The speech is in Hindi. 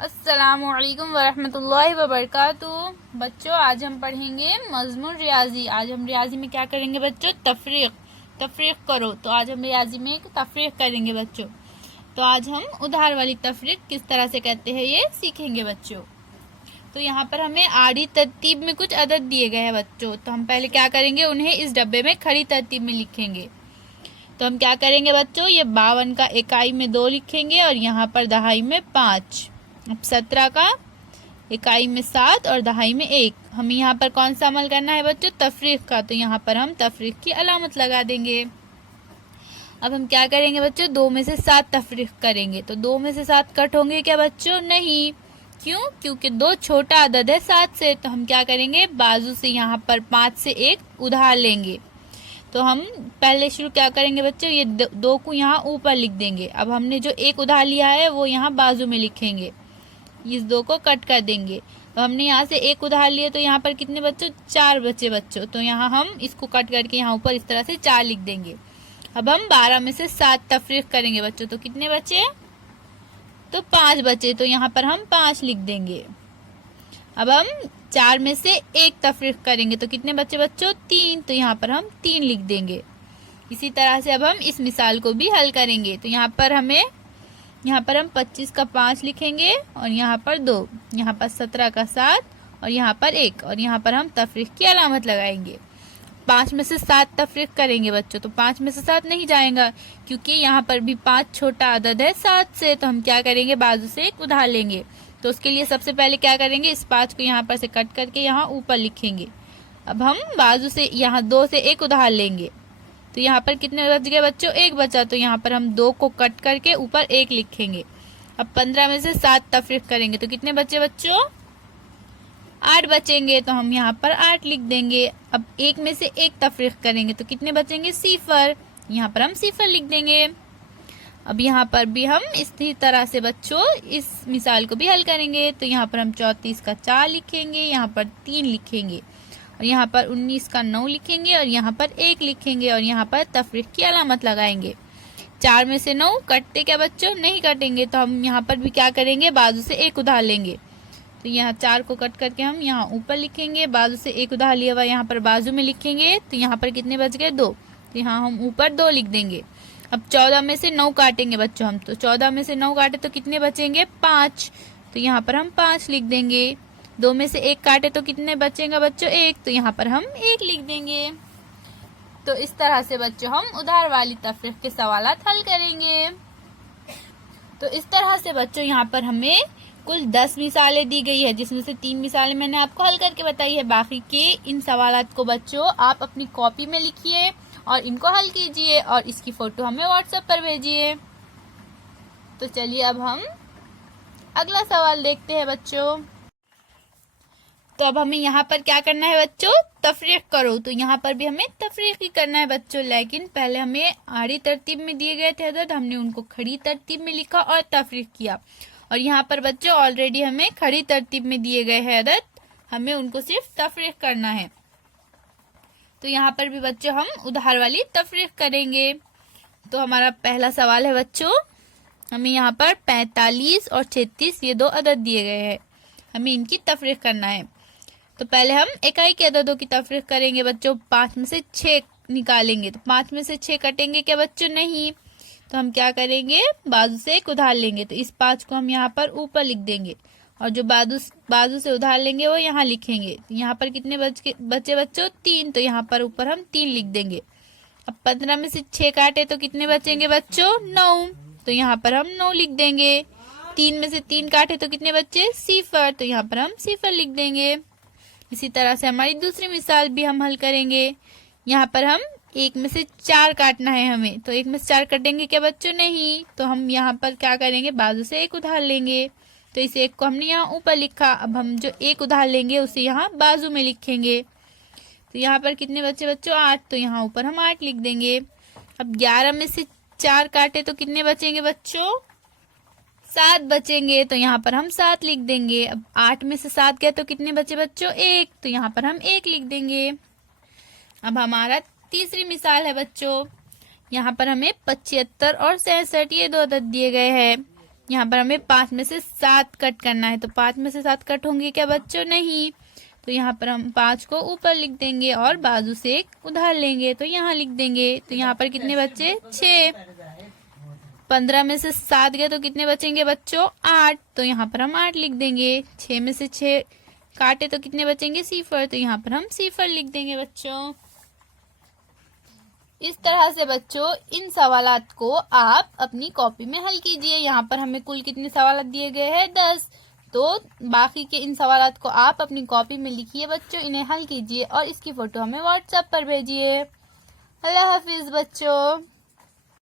अस्सलामुअलैकुम वरहमतुल्लाहि वबरकातुहू। बच्चों, आज हम पढ़ेंगे मजमून रियाजी। आज हम रियाजी में क्या करेंगे बच्चों? तफरीक करो। तो आज हम रियाजी में एक तफरीक करेंगे बच्चों। तो आज हम उधार वाली तफरीक किस तरह से करते हैं ये सीखेंगे बच्चों। तो यहाँ पर हमें आड़ी तरतीब में कुछ अदद दिए गए हैं बच्चों। तो हम पहले क्या करेंगे, उन्हें इस डब्बे में खड़ी तरतीब में लिखेंगे। तो हम क्या करेंगे बच्चों, ये 52 का इकाई में 2 लिखेंगे और यहाँ पर दहाई में 5। अब 17 का इकाई में 7 और दहाई में 1। हमें यहाँ पर कौन सा अमल करना है बच्चों? तफरीक का। तो यहाँ पर हम तफरीक की अलामत लगा देंगे। अब हम क्या करेंगे बच्चों? 2 में से 7 तफरीक करेंगे। तो 2 में से 7 कट होंगे क्या बच्चों? नहीं। क्यों? क्योंकि 2 छोटा अदद है 7 से। तो हम क्या करेंगे, बाजू से यहाँ पर 5 से 1 उधार लेंगे। तो हम पहले शुरू क्या करेंगे बच्चों, ये 2 को यहाँ ऊपर लिख देंगे। अब हमने जो 1 उधार लिया है वो यहाँ बाजू में लिखेंगे, इस 2 को कट कर देंगे। तो हमने यहाँ से 1 उधार लिया, तो यहाँ पर कितने बच्चों? 4 बचे बच्चों। तो यहाँ हम इसको कट करके यहाँ ऊपर इस तरह से 4 लिख देंगे। अब हम 12 में से 7 तफरीक करेंगे बच्चों। तो कितने बचे? तो 5 बचे। तो यहाँ पर हम 5 लिख देंगे। अब हम 4 में से 1 तफरीक करेंगे। तो कितने बचे बच्चों? 3। तो यहाँ पर हम 3 लिख देंगे। इसी तरह से अब हम इस मिसाल को भी हल करेंगे। तो यहाँ पर हम 25 का 5 लिखेंगे और यहाँ पर 2, यहाँ पर 17 का 7 और यहाँ पर 1 और यहाँ पर हम तफरीक की अलामत लगाएंगे। 5 में से 7 तफरीक करेंगे बच्चों। तो 5 में से 7 नहीं जाएगा, क्योंकि यहाँ पर भी 5 छोटा अदद है 7 से। तो हम क्या करेंगे, बाजू से 1 उधार लेंगे। तो उसके लिए सबसे पहले क्या करेंगे, इस 5 को यहाँ पर से कट करके यहाँ ऊपर लिखेंगे। अब हम बाजू से यहाँ 2 से 1 उधार लेंगे। तो यहाँ पर कितने बच गए बच्चों? 1 बचा। तो यहाँ पर हम 2 को कट करके ऊपर 1 लिखेंगे। अब 15 में से 7 तफरीक करेंगे। तो कितने बचे बच्चों? 8 बचेंगे। तो हम यहाँ पर 8 लिख देंगे। अब 1 में से 1 तफरीक करेंगे। तो कितने बचेंगे? 0। यहाँ पर हम 0 लिख देंगे। अब यहाँ पर भी हम इसी तरह से बच्चों इस मिसाल को भी हल करेंगे। तो यहाँ पर हम 34 का 4 लिखेंगे, यहाँ पर 3 लिखेंगे और यहाँ पर 19 का 9 लिखेंगे और यहाँ पर 1 लिखेंगे और यहाँ पर तफरीक की अलामत लगाएंगे। 4 में से 9 कटते क्या बच्चों? नहीं कटेंगे। तो हम यहाँ पर भी क्या करेंगे, बाजू से 1 उधार लेंगे। तो यहाँ 4 को कट करके हम यहाँ ऊपर लिखेंगे, बाजू से 1 उधार लिया हुआ यहाँ पर बाजू में लिखेंगे। तो यहाँ पर कितने बच गए? 2। तो यहाँ हम ऊपर 2 लिख देंगे। अब 14 में से 9 काटेंगे बच्चों हम। तो 14 में से 9 काटे तो कितने बचेंगे? 5। तो यहाँ पर हम 5 लिख देंगे। 2 में से 1 काटे तो कितने बचेंगे बच्चों? 1। तो यहाँ पर हम 1 लिख देंगे। तो इस तरह से बच्चों हम उधार वाली तफरीक के सवालात हल करेंगे। तो इस तरह से बच्चों यहाँ पर हमें कुल 10 मिसालें दी गई है, जिसमें से 3 मिसालें मैंने आपको हल करके बताई है। बाकी के इन सवालात को बच्चों आप अपनी कॉपी में लिखिए और इनको हल कीजिए और इसकी फोटो हमें व्हाट्सएप पर भेजिए। तो चलिए अब हम अगला सवाल देखते हैं बच्चों। तो अब हमें यहाँ पर क्या करना है बच्चों? तफरीक करो। तो यहाँ पर भी हमें तफरीक ही करना है बच्चों, लेकिन पहले हमें आड़ी तरतीब में दिए गए थे अदद, हमने उनको खड़ी तरतीब में लिखा और तफरीक किया। और यहाँ पर बच्चों ऑलरेडी हमें खड़ी तरतीब में दिए गए हैं अदद, हमें उनको सिर्फ तफरीक करना है। तो यहाँ पर भी बच्चों हम उधार वाली तफरीक करेंगे। तो हमारा पहला सवाल है बच्चों, हमें यहाँ पर 45 और 36 ये 2 अदद दिए गए हैं, हमें इनकी तफरीक करना है। तो पहले हम इकाई के अददों की तफरीक करेंगे बच्चों। 5 में से 6 निकालेंगे। तो 5 में से 6 कटेंगे क्या बच्चों? नहीं। तो हम क्या करेंगे, बाजू से 1 उधार लेंगे। तो इस 5 को हम यहाँ पर ऊपर लिख देंगे और जो बाजू से उधार लेंगे वो यहाँ लिखेंगे। तो यहाँ पर कितने बचे बच्चों? 3। तो यहाँ पर ऊपर हम 3 लिख देंगे। अब 15 में से 6 काटे तो कितने बचेंगे बच्चों? 9। तो यहाँ पर हम 9 लिख देंगे। 3 में से 3 काटे तो कितने बच्चे? 0। तो यहाँ पर हम 0 लिख देंगे। इसी तरह से हमारी दूसरी मिसाल भी हम हल करेंगे। यहाँ पर हम 1 में से 4 काटना है हमें। तो 1 में से 4 कटेंगे क्या बच्चों? नहीं। तो हम यहाँ पर क्या करेंगे, बाजू से 1 उधार लेंगे। तो इस 1 को हमने यहाँ ऊपर लिखा। अब हम जो 1 उधार लेंगे उसे यहाँ बाजू में लिखेंगे। तो यहाँ पर कितने बच्चे बच्चों? 8। तो यहाँ ऊपर हम 8 लिख देंगे। अब 11 में से 4 काटे तो कितने बचेंगे बच्चों? 7 बचेंगे। तो यहाँ पर हम 7 लिख देंगे। अब 8 में से 7 गए तो कितने बचे बच्चों? 1। तो यहाँ पर हम 1 लिख देंगे। अब हमारा तीसरी मिसाल है बच्चों, यहाँ पर हमें 75 और 67 ये 2 अदद दिए गए हैं। यहाँ पर हमें 5 में से 7 कट करना है, तो 5 में से 7 कट होंगे क्या बच्चों? नहीं। तो यहाँ पर हम 5 को ऊपर लिख देंगे और बाजू से एक उधार लेंगे, तो यहाँ लिख देंगे। तो यहाँ पर कितने बच्चे? 6। 15 में से 7 गए तो कितने बचेंगे बच्चों? 8। तो यहाँ पर हम 8 लिख देंगे। 6 में से 6 काटे तो कितने बचेंगे? 0। तो यहाँ पर हम 0 लिख देंगे बच्चों। इस तरह से बच्चों इन सवालात को आप अपनी कॉपी में हल कीजिए। यहाँ पर हमें कुल कितने सवालात दिए गए हैं? 10। तो बाकी के इन सवालात को आप अपनी कॉपी में लिखिए बच्चों, इन्हें हल कीजिए और इसकी फोटो हमें व्हाट्सएप पर भेजिए। अल्लाह हाफिज बच्चों।